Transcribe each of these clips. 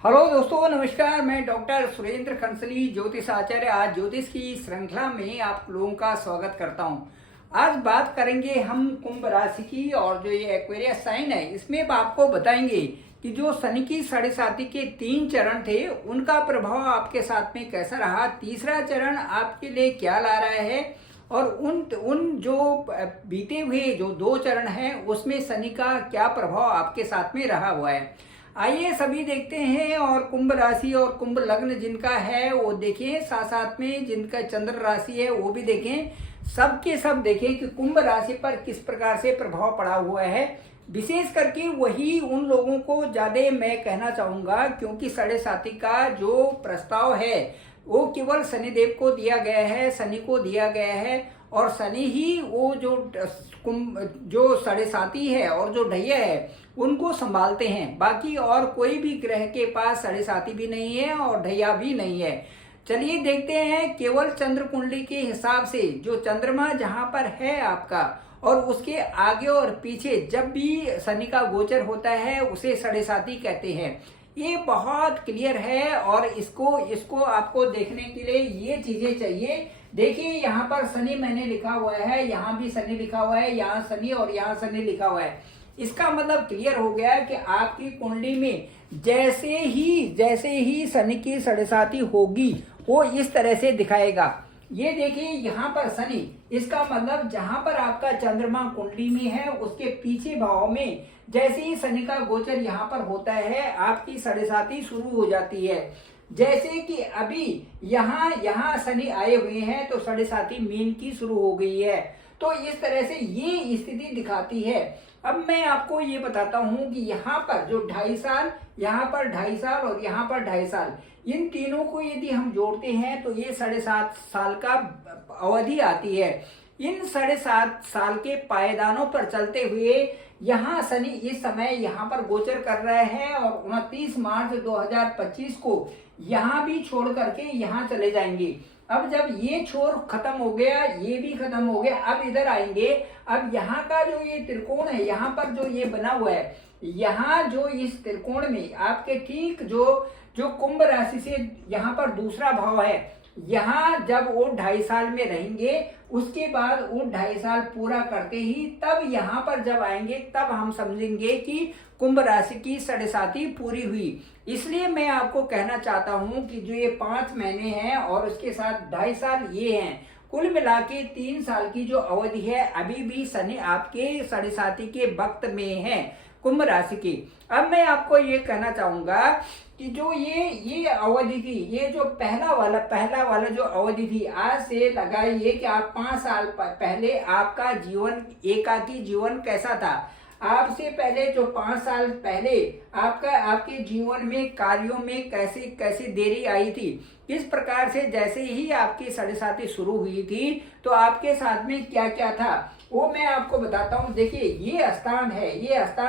Hello दोस्तों, नमस्कार। मैं डॉक्टर सुरेंद्र खंसली, ज्योतिष आचार्य, आज ज्योतिष की श्रृंखला में आप लोगों का स्वागत करता हूं। आज बात करेंगे हम कुंभ राशि की, और जो ये एक्वेरियस साइन है इसमें आपको बताएंगे कि जो शनि की साढ़े साथी के 3 चरण थे उनका प्रभाव आपके साथ में कैसा रहा, तीसरा चरण आपके लिए क्या ला रहा है, और उन जो बीते हुए जो 2 चरण हैं उसमें शनि का क्या प्रभाव आपके साथ में रहा हुआ है। आइए सभी देखते हैं। और कुंभ राशि और कुंभ लग्न जिनका है वो देखें, साथ साथ में जिनका चंद्र राशि है वो भी देखें। सबके सब देखें कि कुंभ राशि पर किस प्रकार से प्रभाव पड़ा हुआ है। विशेष करके वही उन लोगों को ज़्यादा मैं कहना चाहूँगा, क्योंकि साढ़े साथी का जो प्रस्ताव है वो केवल शनिदेव को दिया गया है, शनि को दिया गया है, और शनि ही वो जो साढ़े साथी है और जो ढैया है उनको संभालते हैं। बाकी और कोई भी ग्रह के पास साढ़े साथी भी नहीं है और ढैया भी नहीं है। चलिए देखते हैं। केवल चंद्र कुंडली के हिसाब से जो चंद्रमा जहां पर है आपका, और उसके आगे और पीछे जब भी शनि का गोचर होता है उसे साढ़े साथी कहते हैं। ये बहुत क्लियर है, और इसको आपको देखने के लिए ये चीजें चाहिए। देखिए यहाँ पर शनि मैंने लिखा हुआ है, यहाँ भी शनि लिखा हुआ है, यहाँ शनि और यहाँ शनि लिखा हुआ है। इसका मतलब क्लियर हो गया है कि आपकी कुंडली में जैसे ही शनि की साढ़े साथी होगी वो इस तरह से दिखाएगा। ये देखिए यहाँ पर शनि, इसका मतलब जहां पर आपका चंद्रमा कुंडली में है उसके पीछे भाव में जैसे ही शनि का गोचर यहाँ पर होता है आपकी साढ़े साथी शुरू हो जाती है। जैसे कि अभी यहाँ शनि आए हुए हैं तो साढ़े साथी मीन की शुरू हो गई है। तो इस तरह से ये स्थिति दिखाती है। अब मैं आपको ये बताता हूं कि यहाँ पर जो 2.5 साल, यहाँ पर 2.5 साल और यहाँ पर 2.5 साल, इन तीनों को यदि हम जोड़ते हैं तो ये 7.5 साल का अवधि आती है। इन 7.5 साल के पायदानों पर चलते हुए यहाँ शनि इस समय यहाँ पर गोचर कर रहे हैं, और 29 मार्च 2025 को यहाँ भी छोड़ करके यहाँ चले जाएंगे। अब जब ये छोर खत्म हो गया, ये भी खत्म हो गया, अब इधर आएंगे। अब यहाँ का जो ये त्रिकोण है, यहाँ पर जो ये बना हुआ है, यहाँ जो इस त्रिकोण में आपके ठीक जो कुंभ राशि से यहाँ पर दूसरा भाव है, यहाँ जब वो 2.5 साल में रहेंगे, उसके बाद वो 2.5 साल पूरा करते ही तब यहाँ पर जब आएंगे तब हम समझेंगे कि कुंभ राशि की साढ़े साथी पूरी हुई। इसलिए मैं आपको कहना चाहता हूँ कि जो ये 5 महीने हैं और उसके साथ 2.5 साल ये हैं, कुल मिला के 3 साल की जो अवधि है, अभी भी शनि आपके साढ़े साथी के वक्त में है कुंभ राशि की। अब मैं आपको ये कहना चाहूंगा कि जो ये अवधि थी, ये जो पहला वाला जो अवधि थी, आज से लगाइए कि आप 5 साल पहले आपका जीवन, एकाकी जीवन कैसा था। आपसे पहले जो 5 साल पहले आपके जीवन में कार्यों में कैसी देरी आई थी। इस प्रकार से जैसे ही आपकी साढ़े साथी शुरू हुई थी तो आपके साथ में क्या क्या था वो मैं आपको बताता हूँ। देखिए ये स्थान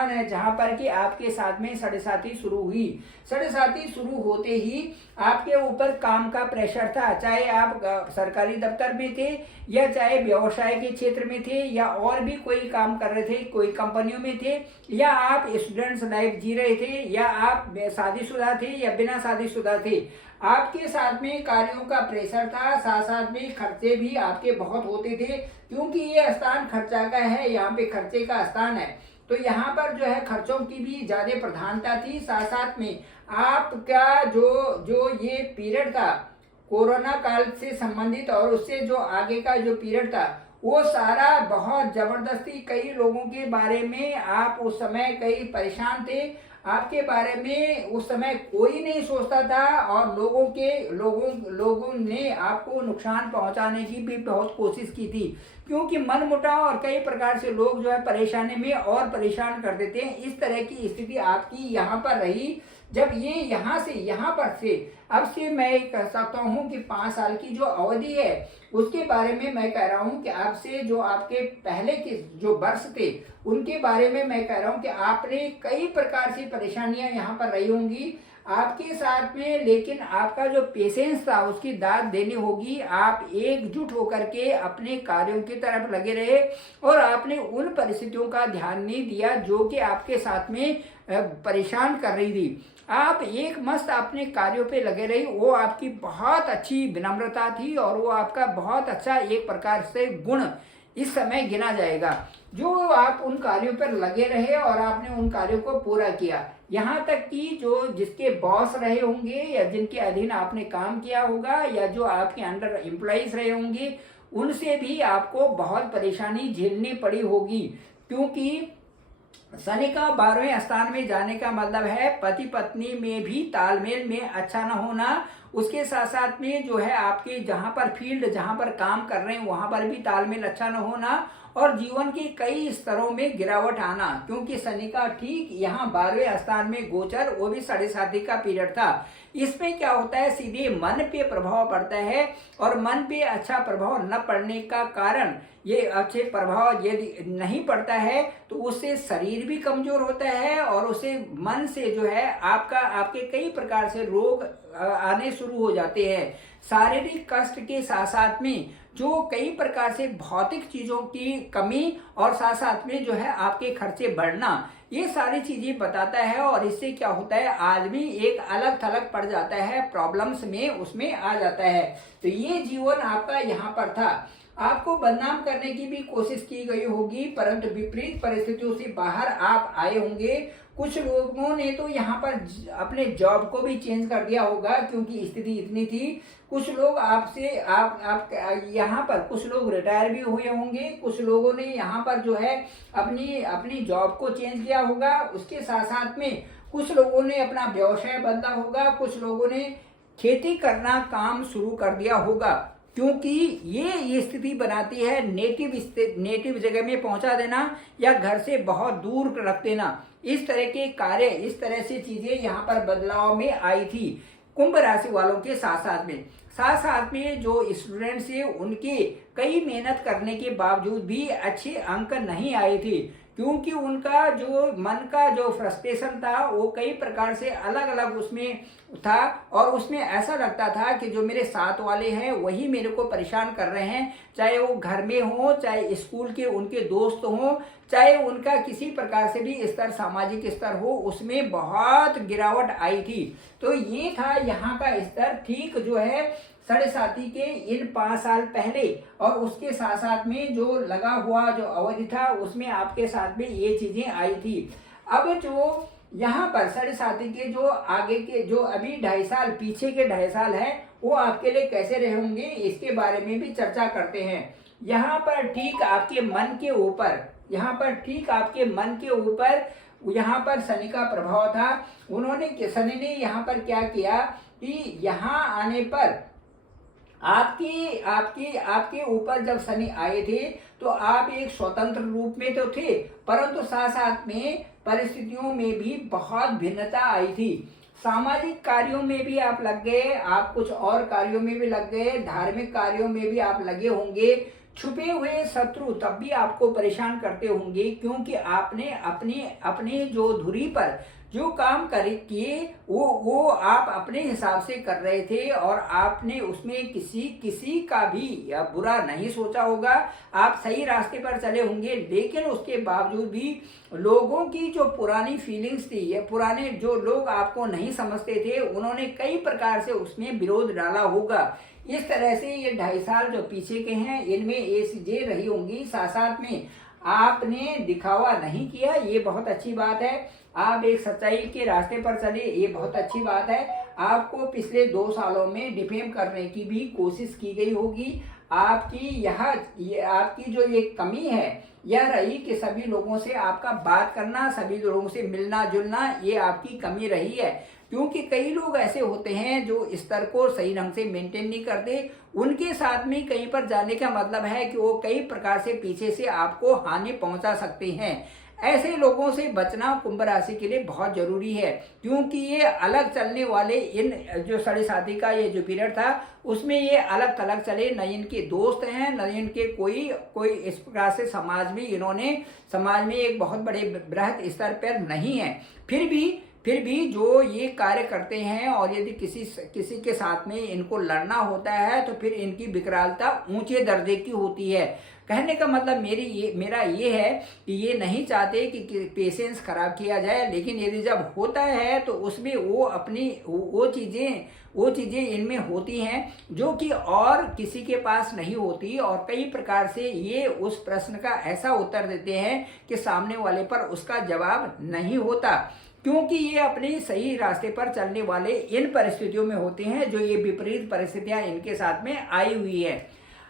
है जहां पर कि आपके साथ में साढ़े साथी शुरू हुई। साढ़े साथी शुरू होते ही आपके ऊपर काम का प्रेशर था, चाहे आप सरकारी दफ्तर में थे या चाहे व्यवसाय के क्षेत्र में थे या और भी कोई काम कर रहे थे, कोई कंपनियों में थे, या आप स्टूडेंट्स लाइफ जी रहे थे, या आप शादीशुदा थे या बिना शादीशुदा थे। आपके साथ में कार्यों का प्रेशर था, साथ साथ में खर्चे भी आपके बहुत होते थे, क्योंकि ये स्थान खर्चा का है, यहाँ पे खर्चे का स्थान है। तो यहाँ पर जो है खर्चों की भी ज्यादा प्रधानता थी। साथ साथ में आपका जो ये पीरियड था कोरोना काल से संबंधित, और उससे जो आगे का जो पीरियड था वो सारा बहुत जबरदस्ती, कई लोगों के बारे में आप उस समय कई परेशान थे, आपके बारे में उस समय कोई नहीं सोचता था, और लोगों ने आपको नुकसान पहुंचाने की भी बहुत कोशिश की थी, क्योंकि मनमुटाव और कई प्रकार से लोग जो है परेशानी में और परेशान कर देते हैं। इस तरह की स्थिति आपकी यहाँ पर रही। जब ये यहाँ पर से अब से मैं कह सकता हूँ कि 5 साल की जो अवधि है उसके बारे में मैं कह रहा हूँ कि आपसे जो आपके पहले के जो वर्ष थे उनके बारे में मैं कह रहा हूँ कि आपने कई प्रकार से परेशानियां यहाँ पर रही होंगी। आपके साथ में, लेकिन आपका जो पेशेंस था उसकी दाद देनी होगी। आप एकजुट होकर के अपने कार्यों की तरफ लगे रहे और आपने उन परिस्थितियों का ध्यान नहीं दिया जो कि आपके साथ में परेशान कर रही थी। आप एक मस्त अपने कार्यों पे लगे रही। वो आपकी बहुत अच्छी विनम्रता थी और वो आपका बहुत अच्छा एक प्रकार से गुण इस समय गिना जाएगा, जो आप उन कार्यों पर लगे रहे और आपने उन कार्यों को पूरा किया। यहाँ तक कि जो जिसके बॉस रहे होंगे या जिनके अधीन आपने काम किया होगा या जो आपके अंडर एम्प्लॉइज रहे होंगे, उनसे भी आपको बहुत परेशानी झेलनी पड़ी होगी, क्योंकि शनि का 12वें स्थान में जाने का मतलब है पति पत्नी में भी तालमेल में अच्छा न होना। उसके साथ साथ में जो है आपके जहां पर फील्ड जहां पर काम कर रहे हैं वहां पर भी तालमेल अच्छा न होना और जीवन के कई स्तरों में गिरावट आना, क्योंकि शनि का ठीक यहाँ 12वें स्थान में गोचर, वो भी 7.5 का पीरियड था। इसमें क्या होता है, सीधे मन पे प्रभाव पड़ता है और मन पे अच्छा प्रभाव न पड़ने का कारण, ये अच्छे प्रभाव यदि नहीं पड़ता है तो उससे शरीर भी कमजोर होता है और उससे मन से जो है आपके कई प्रकार से रोग आने शुरू हो जाते हैं। शारीरिक कष्ट के साथ साथ में जो कई प्रकार से भौतिक चीजों की कमी और साथ साथ में जो है आपके खर्चे बढ़ना, ये सारी चीजें बताता है। और इससे क्या होता है, आदमी एक अलग थलग पड़ जाता है, प्रॉब्लम्स में उसमें आ जाता है। तो ये जीवन आपका यहाँ पर था। आपको बदनाम करने की भी कोशिश की गई होगी, परंतु विपरीत परिस्थितियों से बाहर आप आए होंगे। कुछ लोगों ने तो यहाँ पर अपने जॉब को भी चेंज कर दिया होगा, क्योंकि स्थिति इतनी थी। कुछ लोग आपसे आप यहाँ पर कुछ लोग रिटायर भी हुए होंगे। कुछ लोगों ने यहाँ पर जो है अपनी जॉब को चेंज किया होगा। उसके साथ साथ में कुछ लोगों ने अपना व्यवसाय बदला होगा। कुछ लोगों ने खेती करना काम शुरू कर दिया होगा, क्योंकि ये स्थिति बनाती है नेटिव जगह में पहुंचा देना या घर से बहुत दूर रख देना। इस तरह के कार्य, इस तरह से चीजें यहाँ पर बदलाव में आई थी कुंभ राशि वालों के साथ साथ में जो स्टूडेंट्स है उनके कई मेहनत करने के बावजूद भी अच्छे अंक नहीं आए थे, क्योंकि उनका जो मन का जो फ्रस्ट्रेशन था वो कई प्रकार से अलग अलग उसमें था और उसमें ऐसा लगता था कि जो मेरे साथ वाले हैं वही मेरे को परेशान कर रहे हैं, चाहे वो घर में हो, चाहे स्कूल के उनके दोस्त हों, चाहे उनका किसी प्रकार से भी स्तर, सामाजिक स्तर हो, उसमें बहुत गिरावट आई थी। तो ये था यहाँ का स्तर, ठीक जो है 7.5 के इन 5 साल पहले और उसके साथ साथ में जो लगा हुआ जो अवधि था उसमें आपके साथ में ये चीजें आई थी। अब जो यहाँ पर 7.5 के जो आगे के जो अभी 2.5 साल पीछे के 2.5 साल है वो आपके लिए कैसे रहे होंगे, इसके बारे में भी चर्चा करते हैं। यहाँ पर ठीक आपके मन के ऊपर, यहाँ पर शनि का प्रभाव था। शनि ने यहाँ पर क्या किया कि यहाँ आने पर आपके ऊपर जब शनि आए थे तो आप एक स्वतंत्र रूप में तो थे, परंतु साथ साथ में परिस्थितियों में भी बहुत भिन्नता आई थी। सामाजिक कार्यों में भी आप लग गए, आप कुछ और कार्यों में भी लग गए, धार्मिक कार्यों में भी आप लगे होंगे। छुपे हुए शत्रु तब भी आपको परेशान करते होंगे, क्योंकि आपने अपने जो धुरी पर जो काम किए वो आप अपने हिसाब से कर रहे थे और आपने उसमें किसी का भी बुरा नहीं सोचा होगा। आप सही रास्ते पर चले होंगे, लेकिन उसके बावजूद भी लोगों की जो पुरानी फीलिंग्स थी या पुराने जो लोग आपको नहीं समझते थे, उन्होंने कई प्रकार से उसमें विरोध डाला होगा। इस तरह से ये 2.5 साल जो पीछे के हैं इनमें ये चीजें रही होंगी। साथ में आपने दिखावा नहीं किया, ये बहुत अच्छी बात है। आप एक सच्चाई के रास्ते पर चले, ये बहुत अच्छी बात है। आपको पिछले 2 सालों में डिफेम करने की भी कोशिश की गई होगी। आपकी जो ये कमी है यह रही कि सभी लोगों से आपका बात करना, सभी लोगों से मिलना जुलना, ये आपकी कमी रही है। क्योंकि कई लोग ऐसे होते हैं जो स्तर को सही ढंग से मेंटेन नहीं करते, उनके साथ में कहीं पर जाने का मतलब है कि वो कई प्रकार से पीछे से आपको हानि पहुंचा सकते हैं। ऐसे लोगों से बचना कुंभ राशि के लिए बहुत जरूरी है, क्योंकि ये अलग चलने वाले इन जो 7.5 का ये जो पीरियड था उसमें ये अलग थलग चले, न इनके दोस्त हैं न इनके कोई इस प्रकार से समाज में एक बहुत बड़े बृहद स्तर पर नहीं है। फिर भी फिर भी जो ये कार्य करते हैं और यदि किसी के साथ में इनको लड़ना होता है तो फिर इनकी विकरालता ऊंचे दर्जे की होती है। कहने का मतलब मेरा ये है कि ये नहीं चाहते कि पेशेंस खराब किया जाए, लेकिन यदि जब होता है तो उसमें वो चीज़ें इनमें होती हैं जो कि और किसी के पास नहीं होती, और कई प्रकार से ये उस प्रश्न का ऐसा उत्तर देते हैं कि सामने वाले पर उसका जवाब नहीं होता, क्योंकि ये अपने सही रास्ते पर चलने वाले इन परिस्थितियों में होते हैं जो ये विपरीत परिस्थितियां इनके साथ में आई हुई है।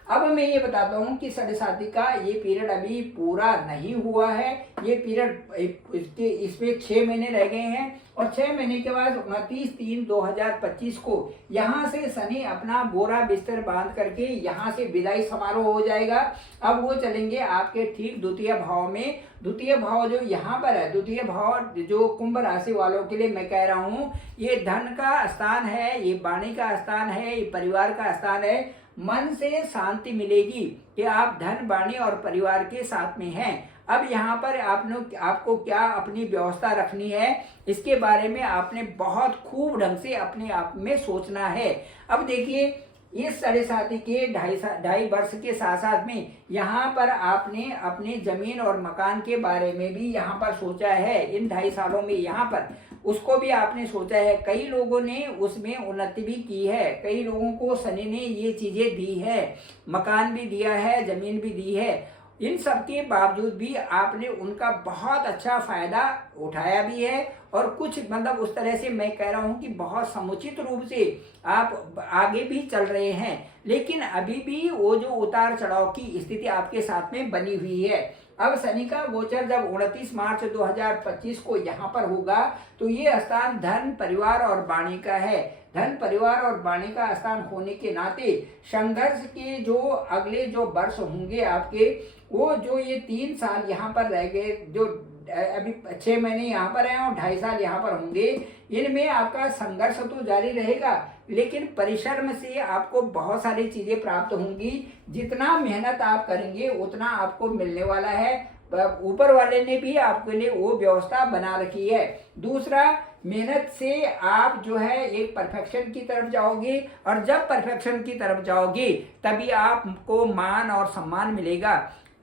अब मैं ये बताता हूँ कि साढ़े का ये पीरियड अभी पूरा नहीं हुआ है। ये पीरियड इसमें 6 महीने रह गए हैं, और 6 महीने के बाद 29/3/2025 को यहाँ से शनि अपना बोरा बिस्तर बांध करके यहाँ से विदाई समारोह हो जाएगा। अब वो चलेंगे आपके ठीक द्वितीय भाव में। द्वितीय भाव जो यहाँ पर है, द्वितीय भाव जो कुंभ राशि वालों के लिए मैं कह रहा हूँ, ये धन का स्थान है, ये वाणी का स्थान है, ये परिवार का स्थान है। मन से शांति मिलेगी कि आप धन, वाणी और परिवार के साथ में हैं। अब यहाँ पर आपको क्या अपनी व्यवस्था रखनी है, इसके बारे में आपने बहुत खूब ढंग से अपने आप में सोचना है। अब देखिए, इस 7.5 के 2.5 वर्ष के साथ साथ में यहाँ पर आपने अपने जमीन और मकान के बारे में भी यहाँ पर सोचा है। इन 2.5 सालों में यहाँ पर उसको भी आपने सोचा है। कई लोगों ने उसमें उन्नति भी की है, कई लोगों को शनि ने ये चीजें दी है, मकान भी दिया है, जमीन भी दी है। इन सब के बावजूद भी आपने उनका बहुत अच्छा फायदा उठाया भी है, और कुछ मतलब उस तरह से मैं कह रहा हूं कि बहुत समुचित रूप से आप आगे भी चल रहे हैं। लेकिन अभी भी वो जो उतार चढ़ाव की स्थिति आपके साथ में बनी हुई है। अब शनि का गोचर जब 29 मार्च 2025 को यहाँ पर होगा तो ये स्थान धन, परिवार और वाणी का है। धन, परिवार और वाणी का स्थान होने के नाते संघर्ष के जो अगले जो वर्ष होंगे आपके, वो जो ये 3 साल यहाँ पर रह गए, जो अभी 6 महीने यहाँ पर हैं और 2.5 साल यहाँ पर होंगे, इनमें आपका संघर्ष तो जारी रहेगा, लेकिन परिश्रम से आपको बहुत सारी चीजें प्राप्त होंगी। जितना मेहनत आप करेंगे उतना आपको मिलने वाला है। ऊपर वाले ने भी आपके लिए वो व्यवस्था बना रखी है। दूसरा, मेहनत से आप जो है एक परफेक्शन की तरफ जाओगे, और जब परफेक्शन की तरफ जाओगे तभी आपको मान और सम्मान मिलेगा।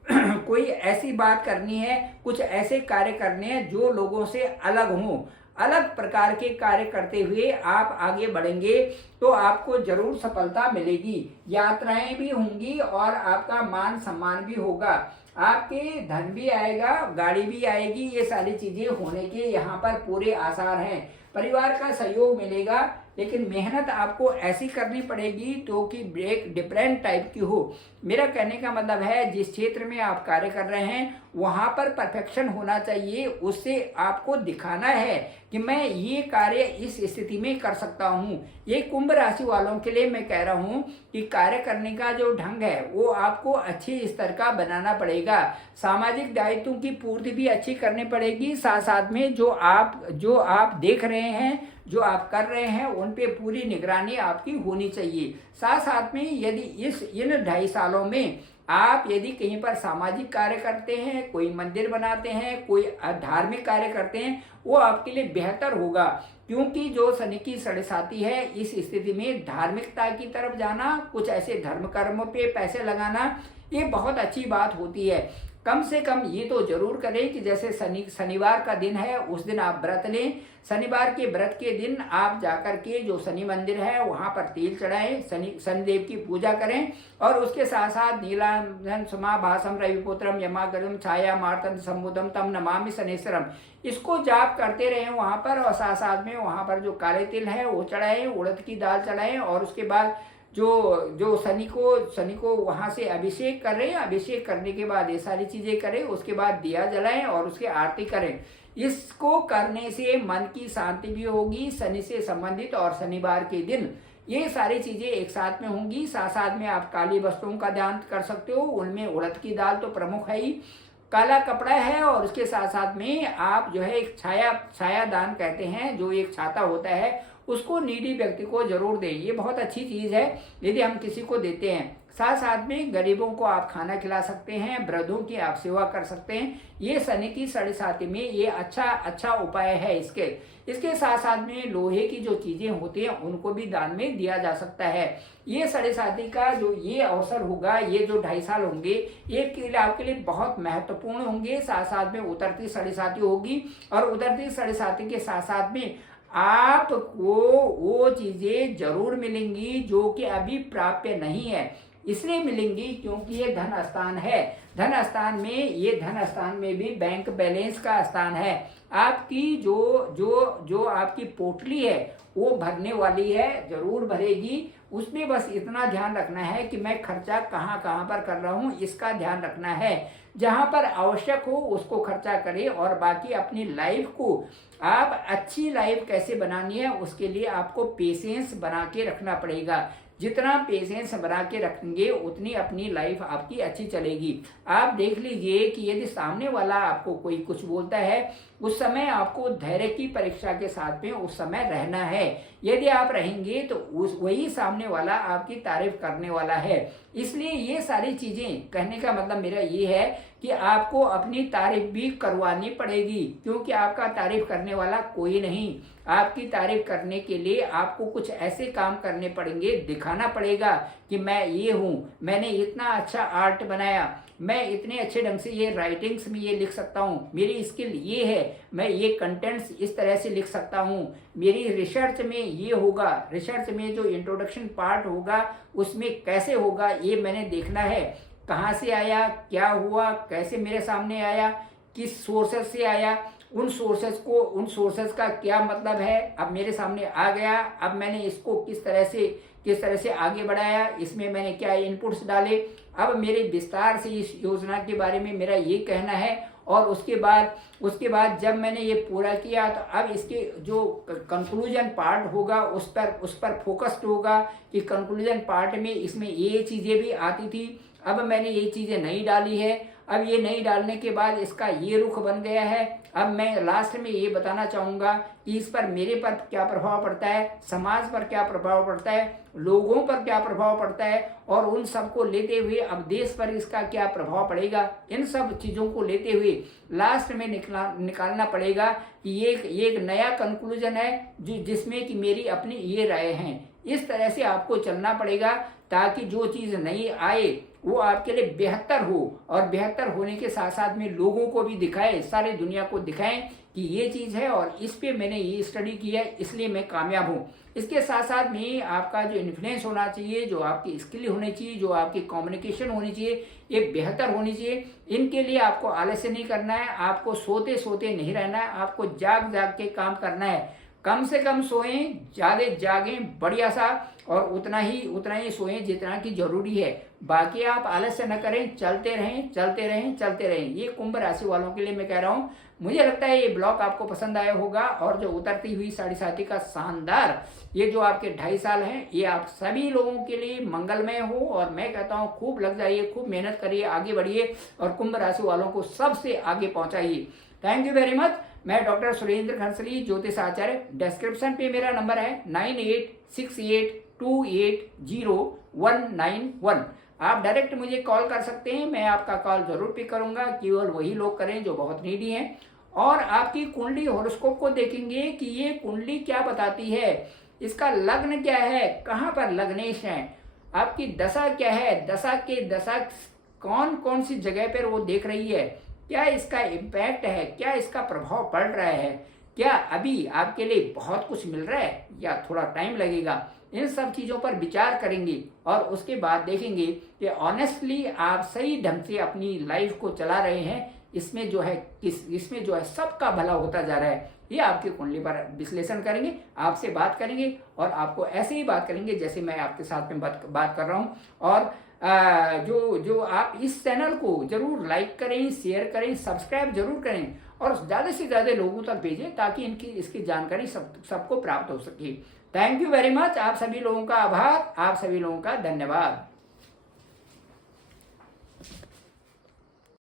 कोई ऐसी बात करनी है, कुछ ऐसे कार्य करने हैं जो लोगों से अलग हों। अलग प्रकार के कार्य करते हुए आप आगे बढ़ेंगे तो आपको जरूर सफलता मिलेगी। यात्राएं भी होंगी और आपका मान सम्मान भी होगा। आपके धन भी आएगा, गाड़ी भी आएगी, ये सारी चीजें होने के यहाँ पर पूरे आसार हैं। परिवार का सहयोग मिलेगा, लेकिन मेहनत आपको ऐसी करनी पड़ेगी तो कि एक डिफरेंट टाइप की हो। मेरा कहने का मतलब है, जिस क्षेत्र में आप कार्य कर रहे हैं वहां पर परफेक्शन होना चाहिए। उससे आपको दिखाना है कि मैं ये कार्य इस स्थिति में कर सकता हूँ। ये कुंभ राशि वालों के लिए मैं कह रहा हूँ कि कार्य करने का जो ढंग है वो आपको अच्छे स्तर का बनाना पड़ेगा। सामाजिक दायित्वों की पूर्ति भी अच्छी करनी पड़ेगी। साथ साथ में जो आप देख रहे हैं, जो आप कर रहे हैं, उन पे पूरी निगरानी आपकी होनी चाहिए। साथ साथ में यदि इन 2.5 सालों में आप यदि कहीं पर सामाजिक कार्य करते हैं, कोई मंदिर बनाते हैं, कोई धार्मिक कार्य करते हैं, वो आपके लिए बेहतर होगा। क्योंकि जो शनि की 7.5 है, इस स्थिति में धार्मिकता की तरफ जाना, कुछ ऐसे धर्म कर्मों पे पैसे लगाना, ये बहुत अच्छी बात होती है। कम से कम ये तो जरूर करें कि जैसे शनिवार का दिन है उस दिन आप व्रत लें। शनिवार के व्रत के दिन आप जाकर के जो शनि मंदिर है वहां पर तेल चढ़ाएं, शनिदेव की पूजा करें, और उसके साथ साथ नीलांजन समाभासम रविपुत्रम यमागरम छाया मार्तन समुदम तम नमामि शनेश्वरम, इसको जाप करते रहें वहां पर। और साथ साथ में वहां पर जो काले तिल है वो चढ़ाएं, उड़द की दाल चढ़ाएं, और उसके बाद जो शनि को वहां से अभिषेक कर रहे हैं, अभिषेक करने के बाद ये सारी चीजें करें। उसके बाद दिया जलाएं और उसकी आरती करें। इसको करने से मन की शांति भी होगी, शनि से संबंधित, और शनिवार के दिन ये सारी चीजें एक साथ में होंगी। साथ साथ में आप काली वस्तुओं का ध्यान कर सकते हो, उनमें उड़द की दाल तो प्रमुख है ही, काला कपड़ा है, और उसके साथ साथ में आप जो है एक छाया दान कहते हैं, जो एक छाता होता है, उसको नीडी व्यक्ति को जरूर दें। ये बहुत अच्छी चीज है यदि हम किसी को देते हैं। साथ साथ में गरीबों को आप खाना खिला सकते हैं, वृद्धों की आप सेवा कर सकते हैं। ये शनि की साढ़े साथी में ये अच्छा उपाय है। इसके साथ साथ में लोहे की जो चीजें होती हैं उनको भी दान में दिया जा सकता है। ये साढ़े साथी का जो ये अवसर होगा, ये जो 2.5 साल होंगे, ये आपके लिए बहुत महत्वपूर्ण होंगे। साथ साथ में उतरती साढ़े साथी होगी और उतरती साढ़े साथी के साथ साथ में आपको वो चीजें जरूर मिलेंगी जो कि अभी प्राप्य नहीं है। इसलिए मिलेंगी क्योंकि ये धन स्थान है। धन स्थान में भी बैंक बैलेंस का स्थान है। आपकी जो आपकी पोटली है वो भरने वाली है, जरूर भरेगी। उसमें बस इतना ध्यान रखना है कि मैं खर्चा कहाँ कहाँ पर कर रहा हूँ, इसका ध्यान रखना है। जहाँ पर आवश्यक हो उसको खर्चा करें और बाकी अपनी लाइफ को आप अच्छी लाइफ कैसे बनानी है उसके लिए आपको पेशेंस बना के रखना पड़ेगा। जितना पेशेंस बना के रखेंगे उतनी अपनी लाइफ आपकी अच्छी चलेगी। आप देख लीजिए कि यदि सामने वाला आपको कोई कुछ बोलता है, उस समय आपको धैर्य की परीक्षा के साथ में उस समय रहना है। यदि आप रहेंगे तो वही सामने वाला आपकी तारीफ करने वाला है। इसलिए ये सारी चीजें कहने का मतलब मेरा ये है कि आपको अपनी तारीफ भी करवानी पड़ेगी, क्योंकि आपका तारीफ करने वाला कोई नहीं। आपकी तारीफ करने के लिए आपको कुछ ऐसे काम करने पड़ेंगे, दिखाना पड़ेगा कि मैं ये हूँ, मैंने इतना अच्छा आर्ट बनाया, मैं इतने अच्छे ढंग से ये राइटिंग्स में ये लिख सकता हूँ, मेरी स्किल ये है, मैं ये कंटेंट्स इस तरह से लिख सकता हूँ, मेरी रिसर्च में ये होगा, रिसर्च में जो इंट्रोडक्शन पार्ट होगा उसमें कैसे होगा ये मैंने देखना है। कहाँ से आया, क्या हुआ, कैसे मेरे सामने आया, किस सोर्सेस से आया, उन सोर्सेस का क्या मतलब है, अब मेरे सामने आ गया, अब मैंने इसको किस तरह से आगे बढ़ाया, इसमें मैंने क्या इनपुट्स डाले, अब मेरे विस्तार से इस योजना के बारे में मेरा ये कहना है। और उसके बाद जब मैंने ये पूरा किया तो अब इसके जो कंक्लूजन पार्ट होगा उस पर फोकस्ड होगा कि कंक्लूजन पार्ट में इसमें ये चीज़ें भी आती थी, अब मैंने ये चीज़ें नहीं डाली है। अब ये नहीं डालने के बाद इसका ये रुख बन गया है। अब मैं लास्ट में ये बताना चाहूँगा कि इस पर मेरे पर क्या प्रभाव पड़ता है, समाज पर क्या प्रभाव पड़ता है, लोगों पर क्या प्रभाव पड़ता है, और उन सब को लेते हुए अब देश पर इसका क्या प्रभाव पड़ेगा। इन सब चीज़ों को लेते हुए लास्ट में निकालना पड़ेगा कि ये एक नया कंक्लूजन है जिसमें कि मेरी अपनी ये राय हैं। इस तरह से आपको चलना पड़ेगा ताकि जो चीज़ नई आए वो आपके लिए बेहतर हो, और बेहतर होने के साथ साथ में लोगों को भी दिखाए, सारी दुनिया को दिखाएं कि ये चीज़ है और इस पे मैंने ये स्टडी किया है इसलिए मैं कामयाब हूँ। इसके साथ साथ में आपका जो इन्फ्लुएंस होना चाहिए, जो आपकी स्किल होनी चाहिए, जो आपकी कम्युनिकेशन होनी चाहिए, ये बेहतर होनी चाहिए। इनके लिए आपको आलस्य नहीं करना है, आपको सोते सोते नहीं रहना है, आपको जाग जाग के काम करना है। कम से कम सोएं, ज़्यादा जागें बढ़िया सा, और उतना ही सोएं जितना कि जरूरी है। बाकी आप आलस्य न करें, चलते रहें। ये कुंभ राशि वालों के लिए मैं कह रहा हूँ। मुझे लगता है ये ब्लॉग आपको पसंद आया होगा, और जो उतरती हुई साढ़े साथी का शानदार ये जो आपके 2.5 साल हैं ये आप सभी लोगों के लिए मंगलमय हो। और मैं कहता हूँ खूब लग जाइए, खूब मेहनत करिए, आगे बढ़िए और कुंभ राशि वालों को सबसे आगे पहुंचाइए। Thank you very much. मैं डॉक्टर सुरेंद्र खंसली, ज्योतिष आचार्य। डिस्क्रिप्शन पे मेरा नंबर है 9868280191। आप डायरेक्ट मुझे कॉल कर सकते हैं, मैं आपका कॉल जरूर पिक करूंगा। केवल वही लोग करें जो बहुत नीडी हैं। और आपकी कुंडली हॉरोस्कोप को देखेंगे कि ये कुंडली क्या बताती है, इसका लग्न क्या है, कहाँ पर लग्नेश है, आपकी दशा क्या है, दशा कौन कौन सी जगह पर वो देख रही है, क्या इसका इम्पैक्ट है, क्या इसका प्रभाव पड़ रहा है, क्या अभी आपके लिए बहुत कुछ मिल रहा है या थोड़ा टाइम लगेगा। इन सब चीज़ों पर विचार करेंगे और उसके बाद देखेंगे कि ऑनेस्टली आप सही ढंग से अपनी लाइफ को चला रहे हैं। इसमें जो है सबका भला होता जा रहा है। ये आपकी कुंडली पर विश्लेषण करेंगे, आपसे बात करेंगे और आपको ऐसे ही बात करेंगे जैसे मैं आपके साथ में बात कर रहा हूँ। और जो आप इस चैनल को जरूर लाइक करें, शेयर करें, सब्सक्राइब जरूर करें और ज़्यादा से ज़्यादा लोगों तक भेजें ताकि इसकी जानकारी सबको प्राप्त हो सके। Thank you very much. आप सभी लोगों का आभार, आप सभी लोगों का धन्यवाद।